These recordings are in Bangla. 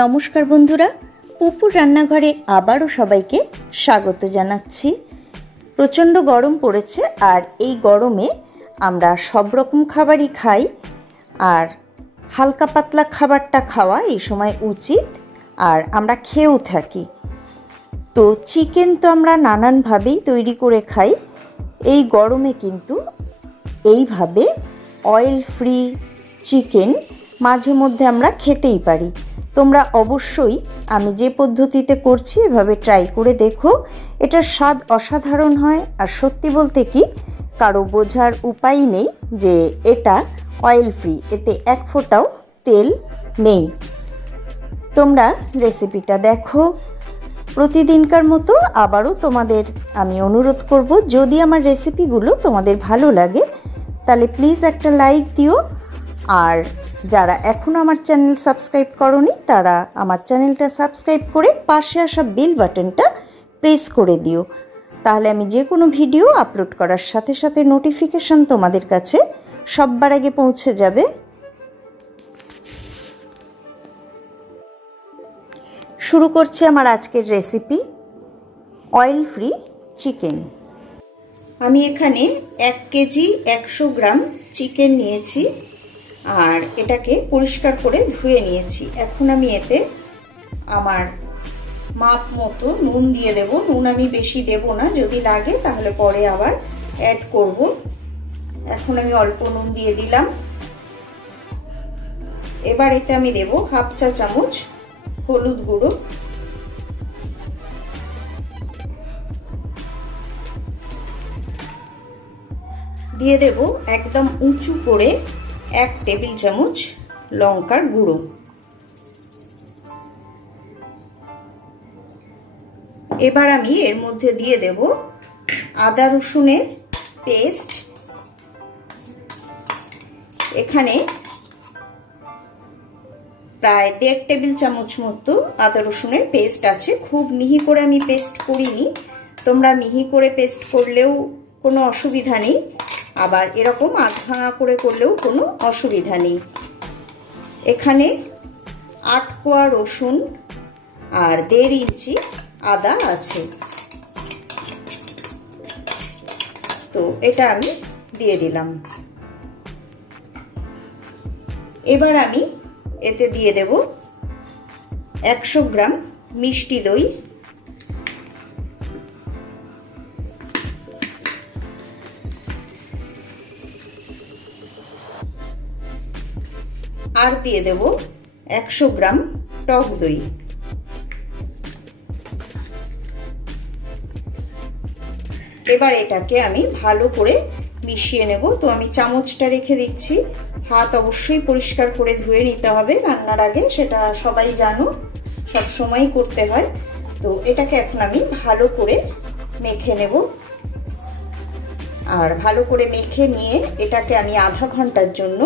নমস্কার বন্ধুরা, পুপুর রান্নাঘরে আবারও সবাইকে স্বাগত জানাচ্ছি। প্রচণ্ড গরম পড়েছে আর এই গরমে আমরা সব রকম খাবারই খাই, আর হালকা পাতলা খাবারটা খাওয়া এই সময় উচিত, আর আমরা খেয়েও থাকি। তো চিকেন তো আমরা নানানভাবেই তৈরি করে খাই। এই গরমে কিন্তু এইভাবে অয়েল ফ্রি চিকেন মাঝে মধ্যে আমরা খেতেই পারি। তোমরা অবশ্যই আমি যে পদ্ধতিতে করছি এভাবে ট্রাই করে দেখো। এটার স্বাদ অসাধারণ হয়, আর সত্যি বলতে কি কারো বোঝার উপায় নেই যে এটা অয়েল ফ্রি, এতে এক ফোঁটাও তেল নেই। তোমরা রেসিপিটা দেখো। প্রতিদিনকার মতো আবারও তোমাদের আমি অনুরোধ করব, যদি আমার রেসিপিগুলো তোমাদের ভালো লাগে তাহলে প্লিজ একটা লাইক দিও, আর যারা এখনও আমার চ্যানেল সাবস্ক্রাইব করোনি তারা আমার চ্যানেলটা সাবস্ক্রাইব করে পাশে আসা বেল বাটনটা প্রেস করে দিও, তাহলে আমি যে কোনো ভিডিও আপলোড করার সাথে সাথে নোটিফিকেশান তোমাদের কাছে সবার আগে পৌঁছে যাবে। শুরু করছি আমার আজকের রেসিপি, অয়েল ফ্রি চিকেন। আমি এখানে 1 কেজি 100 গ্রাম চিকেন নিয়েছি, আর এটাকে পরিষ্কার করে ধুয়ে নিয়েছি। এখন আমি এতে আমার মাপ মতো নুন দিয়ে দেব। নুন আমি বেশি দেব না, যদি লাগে তাহলে পরে আবার অ্যাড করব। এখন আমি অল্প নুন দিয়ে দিলাম। এবার এতে আমি দেব হাফ চা চামচ হলুদ গুঁড়ো, দিয়ে দেব একদম উঁচু করে 1 টেবিল চামচ লঙ্কার গুঁড়ো। এবার আমি এর মধ্যে দিয়ে দেব আদা রসুনের পেস্ট। এখানে প্রায় 1.5 টেবিল চামচ মতো আদা রসুনের পেস্ট আছে। খুব মিহি করে আমি পেস্ট করিনি, তোমরা মিহি করে পেস্ট করলেও কোনো অসুবিধা নেই, আবার এরকম আধ ভাঙা করে করলেও কোনো অসুবিধা নেই। এখানে 8 কোয়া রসুন আর 1.5 ইঞ্চি আদা আছে, তো এটা আমি দিয়ে দিলাম। এবার আমি এতে দিয়ে দেব 100 গ্রাম মিষ্টি দই, আর দিয়ে দেব 100 গ্রাম টক দই। এবার এটাকে আমি ভালো করে মিশিয়ে নেব। তো আমি চামচটা রেখে দিচ্ছি। হাত অবশ্যই পরিষ্কার করে ধুয়ে নিতে হবে রান্নার আগে, সেটা সবাই জানো, সব সময় করতে হয়। তো এটাকে এখন আমি ভালো করে মেখে নেব, আর ভালো করে মেখে নিয়ে এটাকে আমি আধা ঘন্টার জন্য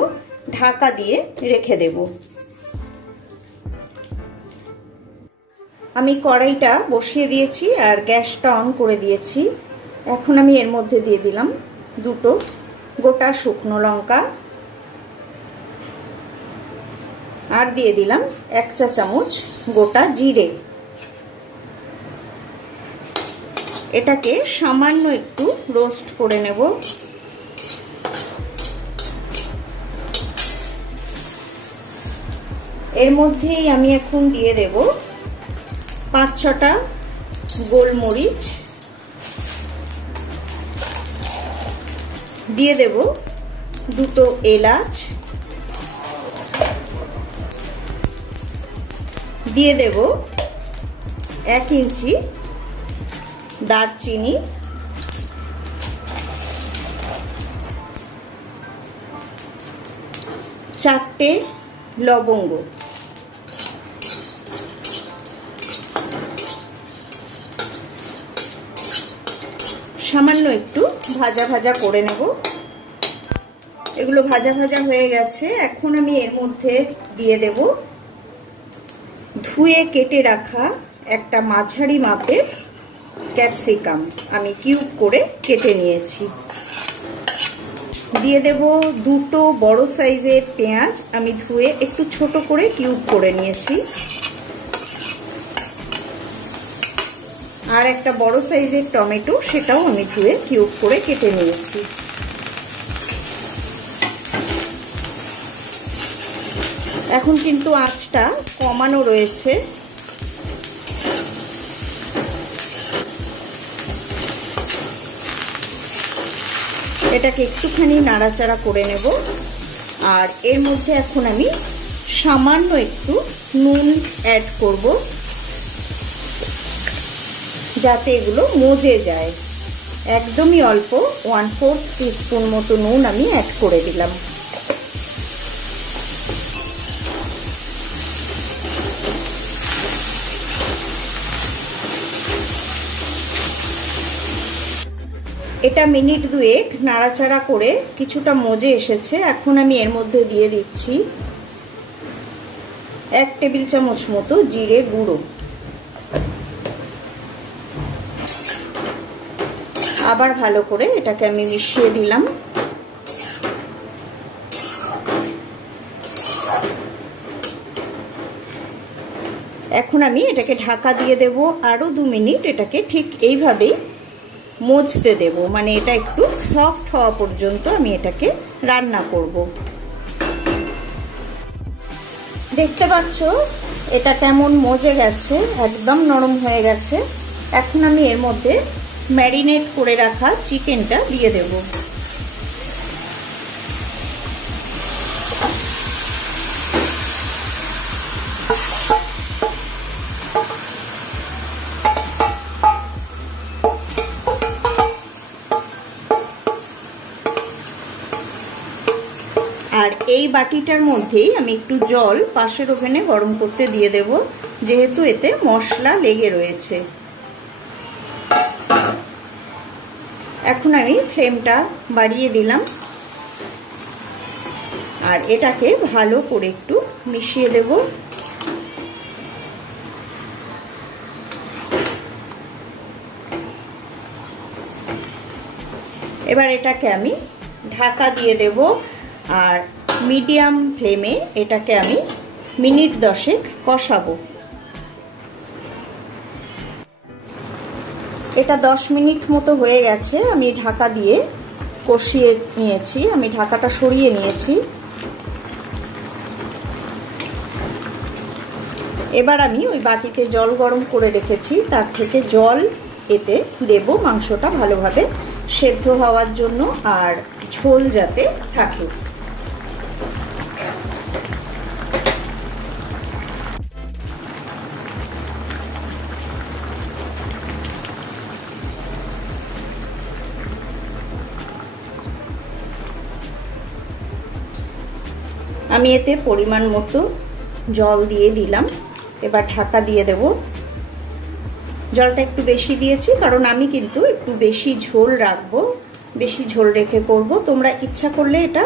ঢাকা দিয়ে রেখে দেব। আমি কড়াইটা বসিয়ে দিয়েছি আর গ্যাসটা অন করে দিয়েছি। এখন আমি এর মধ্যে দিয়ে দিলাম 2 গোটা শুকনো লঙ্কা, আর দিয়ে দিলাম 1 চা চামচ গোটা জিরে। এটাকে সামান্য একটু রোস্ট করে নেব। এর মধ্যেই আমি এখন দিয়ে দেব 5-6টা গোলমরিচ, দিয়ে দেব 2 এলাচ, দিয়ে দেব 1 ইঞ্চি দারচিনি, 4টে লবঙ্গ, সামান্য একটু ভাজা ভাজা করে নেব। এগুলো ভাজা ভাজা হয়ে গেছে। এখন আমি এর মধ্যে দিয়ে দেব ধুয়ে কেটে রাখা একটা মাঝারি মাপের ক্যাপসিকাম, আমি কিউব করে কেটে নিয়েছি। দিয়ে দেব 2 বড় সাইজের পেঁয়াজ, আমি ধুয়ে একটু ছোট করে কিউব করে নিয়েছি। আর একটা বড় সাইজের টমেটো, সেটাও আমি ধুয়ে কিউব করে কেটে নিয়েছি। এখন কিন্তু আঁচটা কমানো রয়েছে। এটাকে একটুখানি নাড়াচাড়া করে নেব। আর এর মধ্যে এখন আমি সামান্য একটু নুন অ্যাড করব, যাতে এগুলো মজে যায়। একদমই অল্প 1/4 টিস্পুন মতো নুন আমি অ্যাড করে দিলাম। এটা মিনিট দুয়েক নাড়াচাড়া করে কিছুটা মজে এসেছে। এখন আমি এর মধ্যে দিয়ে দিচ্ছি 1 টেবিল চামচ মতো জিরে গুঁড়ো। আবার ভালো করে এটাকে আমি মিশিয়ে দিলাম। এখন আমি এটাকে ঢাকা দিয়ে দেব। আরও 2 মিনিট এটাকে ঠিক এইভাবেই মজতে দেব, মানে এটা একটু সফট হওয়া পর্যন্ত আমি এটাকে রান্না করব। দেখতে পাচ্ছ এটা কেমন মজে গেছে, একদম নরম হয়ে গেছে। এখন আমি এর মধ্যে ম্যারিনেট করে রাখা চিকেনটা দিয়ে দেব। আর এই বাটিটার মধ্যেই আমি একটু জল পাশের ওভেনে গরম করতে দিয়ে দেব, যেহেতু এতে মশলা লেগে রয়েছে। এখন আমি ফ্লেমটা বাড়িয়ে দিলাম আর এটাকে ভালো করে একটু মিশিয়ে দেব। এবার এটাকে আমি ঢাকা দিয়ে দেব আর মিডিয়াম ফ্লেমে এটাকে আমি মিনিট 10 কষাবো। এটা 10 মিনিট মতো হয়ে গেছে। আমি ঢাকা দিয়ে কষিয়ে নিয়েছি, আমি ঢাকাটা সরিয়ে নিয়েছি। এবার আমি ওই বাটিতে জল গরম করে রেখেছি, তার থেকে জল এতে দেব মাংসটা ভালোভাবে সেদ্ধ হওয়ার জন্য আর ঝোল যাতে থাকে। আমি এতে পরিমাণ মতো জল দিয়ে দিলাম। এবার ঢাকা দিয়ে দেব। জলটা একটু বেশি দিয়েছি কারণ আমি কিন্তু একটু বেশি ঝোল রাখবো, বেশি ঝোল রেখে করব। তোমরা ইচ্ছা করলে এটা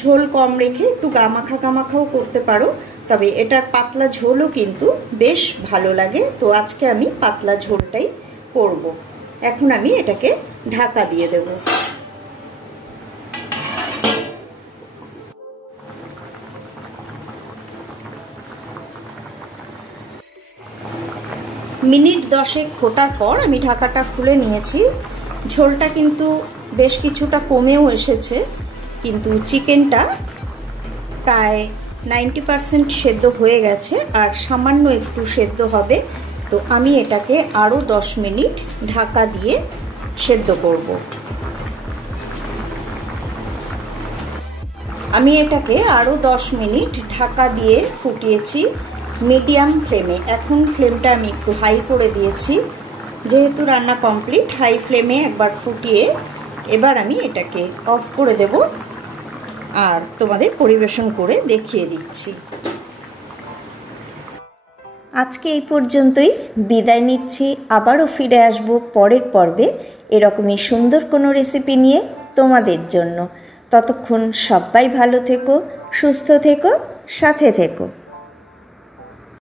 ঝোল কম রেখে একটু গামাখা গামাখাও করতে পারো, তবে এটার পাতলা ঝোলও কিন্তু বেশ ভালো লাগে। তো আজকে আমি পাতলা ঝোলটাই করব। এখন আমি এটাকে ঢাকা দিয়ে দেব। মিনিট 10 ফোটার পর আমি ঢাকাটা খুলে নিয়েছি। ঝোলটা কিন্তু বেশ কিছুটা কমেও এসেছে, কিন্তু চিকেনটা প্রায় 90% সেদ্ধ হয়ে গেছে আর সামান্য একটু সেদ্ধ হবে। তো আমি এটাকে আরও 10 মিনিট ঢাকা দিয়ে সেদ্ধ করব। আমি এটাকে আরও 10 মিনিট ঢাকা দিয়ে ফুটিয়েছি মিডিয়াম ফ্লেমে। এখন ফ্লেমটা আমি একটু হাই করে দিয়েছি, যেহেতু রান্না কমপ্লিট। হাই ফ্লেমে একবার ফুটিয়ে এবার আমি এটাকে অফ করে দেব আর তোমাদের পরিবেশন করে দেখিয়ে দিচ্ছি। আজকে এই পর্যন্তই, বিদায় নিচ্ছি। আবারও ফিরে আসব পরের পর্বে এরকমই সুন্দর কোনো রেসিপি নিয়ে তোমাদের জন্য। ততক্ষণ সবাই ভালো থেকো, সুস্থ থেকো, সাথে থেকো।